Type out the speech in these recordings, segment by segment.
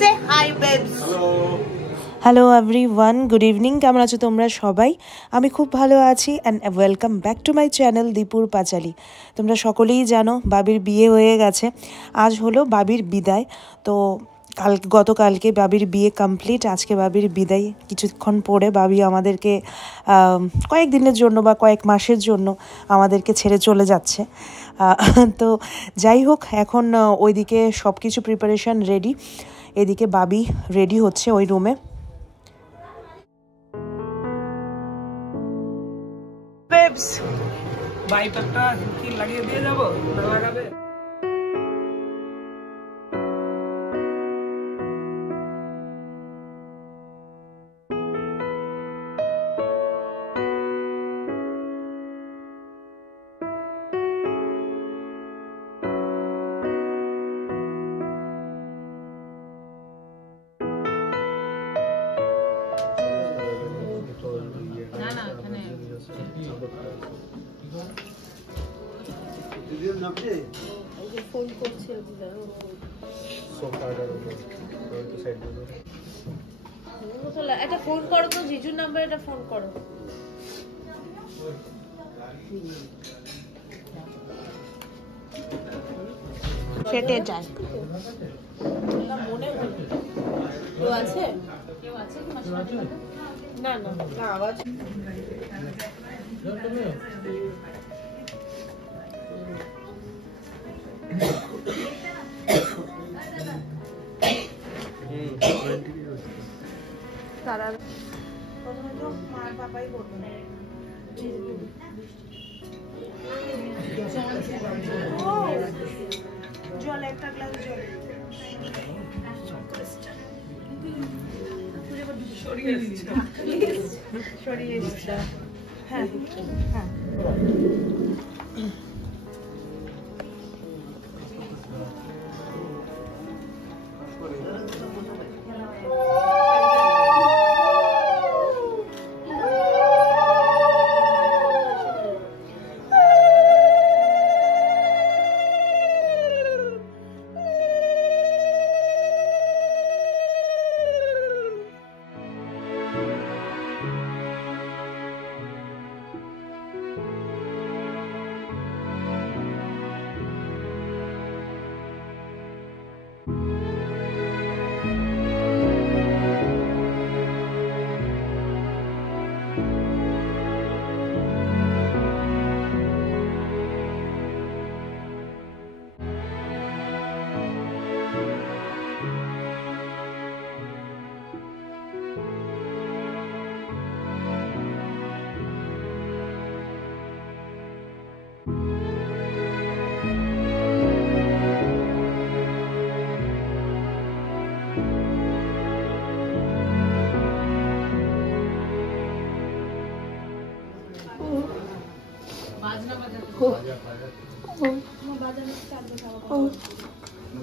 Say hi, babes. Hello everyone, good evening. কেমন আছো তোমরা সবাই? আমি খুব ভালো আছি and welcome back to my channel দীপুর পাঁচালী। তোমরা সকলেই জানো বাবির বিয়ে হয়ে গেছে। আজ হলো বাবির বিদায়। তো গতকালকে বাবির বিয়ে কমপ্লিট, আজকে বাবির বিদায়। কিছুক্ষণ পরে বাবি আমাদেরকে কয়েকদিনের জন্য বা কয়েক মাসের জন্য আমাদেরকে ছেড়ে চলে যাচ্ছে। তো যাই হোক, এখন ওইদিকে সব কিছু প্রিপারেশান রেডি। এদিকে বাবি রেডি হচ্ছে ওই রুমে। Babes. বাইপারটা কি লাগিয়ে দিয়ে যাবো না লাগাবে? ফোন করছে একটা ফোন করো তো, জিজুর নাম্বার এটা ফোন করো। ফেটে যায়। মনে হয় কেউ আছে? না না না, আওয়াজ তারা প্রথমে তো মার বাবাই করবে। জল, একটা গ্লাস জল। সরিয়ে এসছে। হ্যাঁ হ্যাঁ।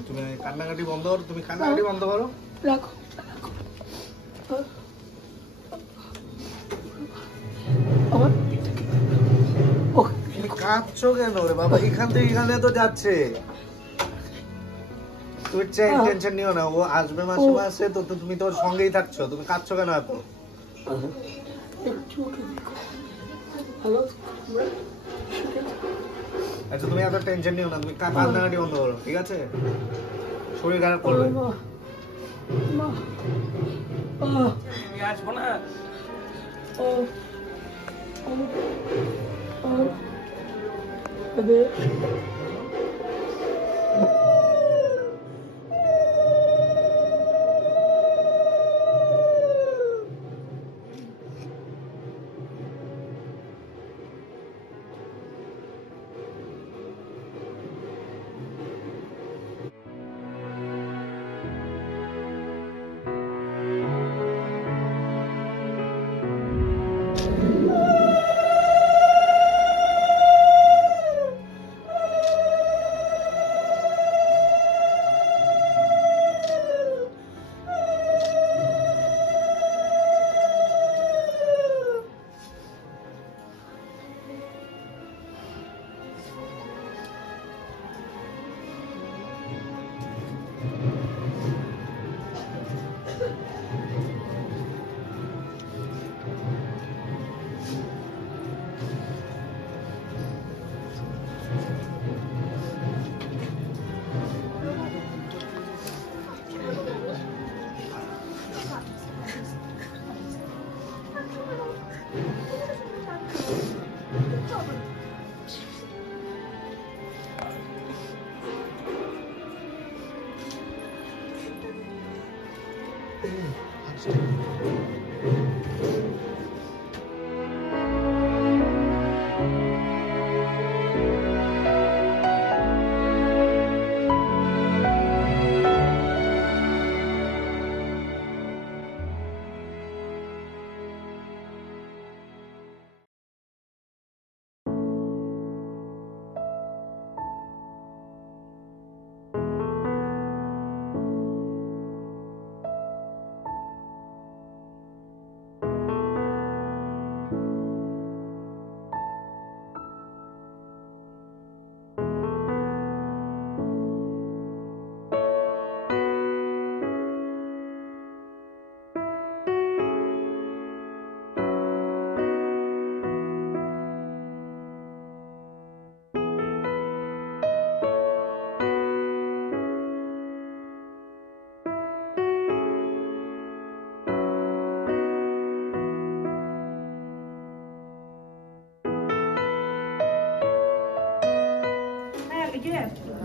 তুমি কান্নাকাটি বন্ধ করো, তুমি কান্নাকাটি বন্ধ করো, রাখো। তুমি কাঁদছো কেন রে বাবা? এখান থেকে এখানে তো যাচ্ছে। তুমি টেনশন নিও না, ও আসবে মাসে মাসে, তো তুমি তোর সঙ্গেই থাকছো, তুমি কাঁদছো কেন এত? আচ্ছা তুমি এত টেনশন নিও না, তুমি কান্নাকাটি বন্ধ করো, ঠিক আছে? শরীর খারাপ করবে। আমি আসবো না।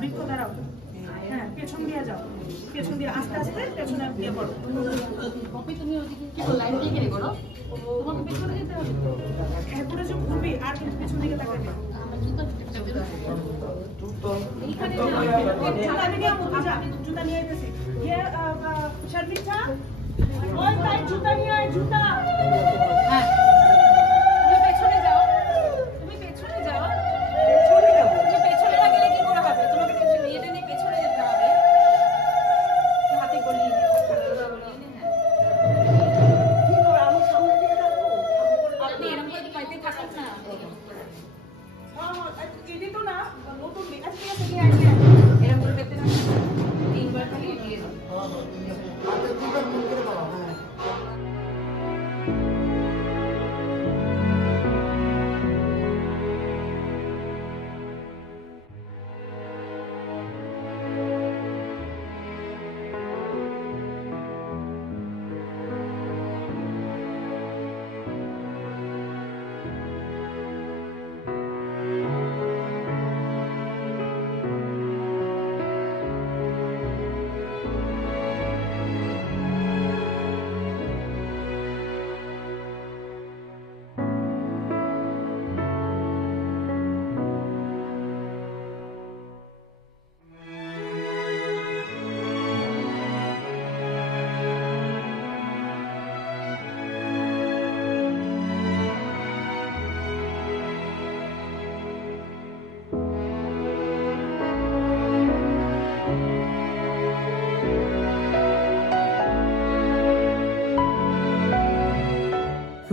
বৃক্ষ দাঁড়াও, হ্যাঁ পেছন দিয়ে যাও, পেছন দিয়ে আস্তে আস্তে পেছনে দিয়ে পড়ো। হ্যাঁ পুরো চোখ ঘুরবি আর কিন্তু পেছন দিকে তাকাবি। জুতা নিয়ে আইতেছি, শারমিতা ওই তাই জুতা নিয়ে আয়, জুতা। হ্যাঁ তুমি পেছনে যাও, তুমি পেছনে যাও, পেছনে যাবো, পেছনে না গেলে কি করে হবে? তোমাকে এটা নিয়ে পেছনে যেতে হবে, হাতে গলিয়ে নে, কি করে আমার সামনে দিয়ে যাবো? আপনি এরকম করে পাইতে থাকুন না। এটি তো না নতুন আজকে আছে কি আইডিয়া এরকম করে পেতে না, তিনবার খালি দিয়ে দাও।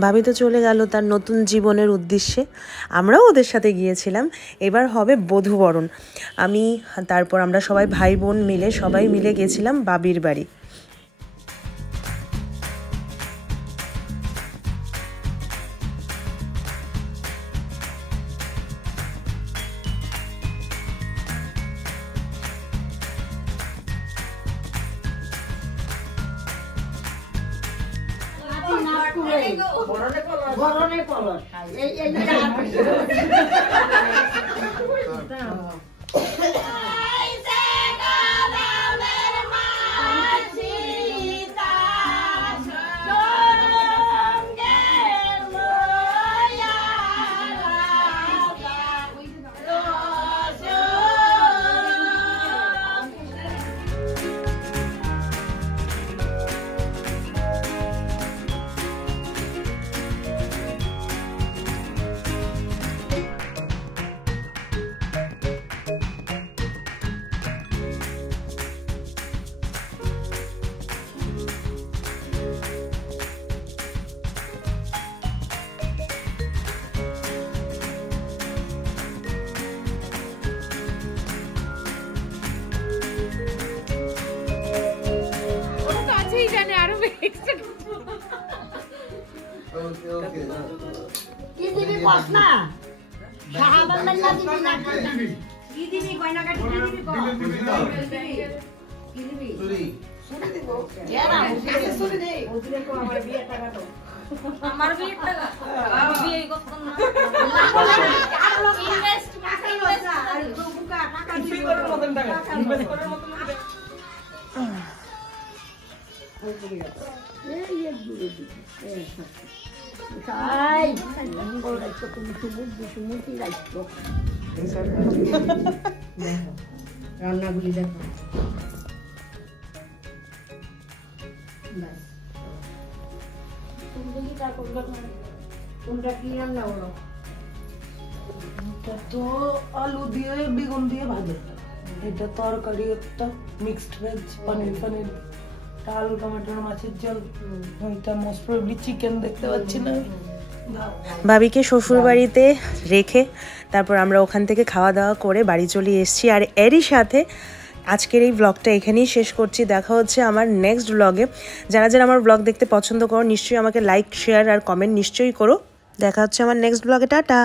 ভাবি তো চলে গেল তার নতুন জীবনের উদ্দেশ্যে, আমরাও ওদের সাথে গিয়েছিলাম। এবার হবে বধূবরণ। তারপর আমরা সবাই ভাই বোন মিলে সবাই মিলে গেছিলাম বাবির বাড়ি। গরমে পলস এই আমার বিয়ে টাকা বিয়ে করতে না ইনভেস্ট আর বুকা টাকা দিবি করার মতন টাকা ইনভেস্ট করার মতন এই এক দূরে দিকে তাই মঙ্গল রাখছো তুমি সুমুতি রাখছো রান্নাগুলি দেখো কোনটা কি রান্না হলো? এটা তো আলু দিয়ে বেগুন দিয়ে ভাজা, এটা তরকারি একটা মিক্সড ভেজ পনির পনির, আলু টমেটোর মাছের ঝোল, এটা মোস্ট প্রবাবলি চিকেন দেখতে পাচ্ছি না। ভাবিকে শ্বশুর বাড়িতে রেখে তারপর আমরা ওখান থেকে খাওয়া দাওয়া করে বাড়ি চলে এসেছি। আর এরই সাথে আজকের এই ব্লগটা এখানেই শেষ করছি। দেখা হচ্ছে আমার নেক্সট ব্লগে। যারা যারা আমার ব্লগ দেখতে পছন্দ করো নিশ্চয়ই আমাকে লাইক শেয়ার আর কমেন্ট নিশ্চয়ই করো। দেখা হচ্ছে আমার নেক্সট ব্লগে। টাটা।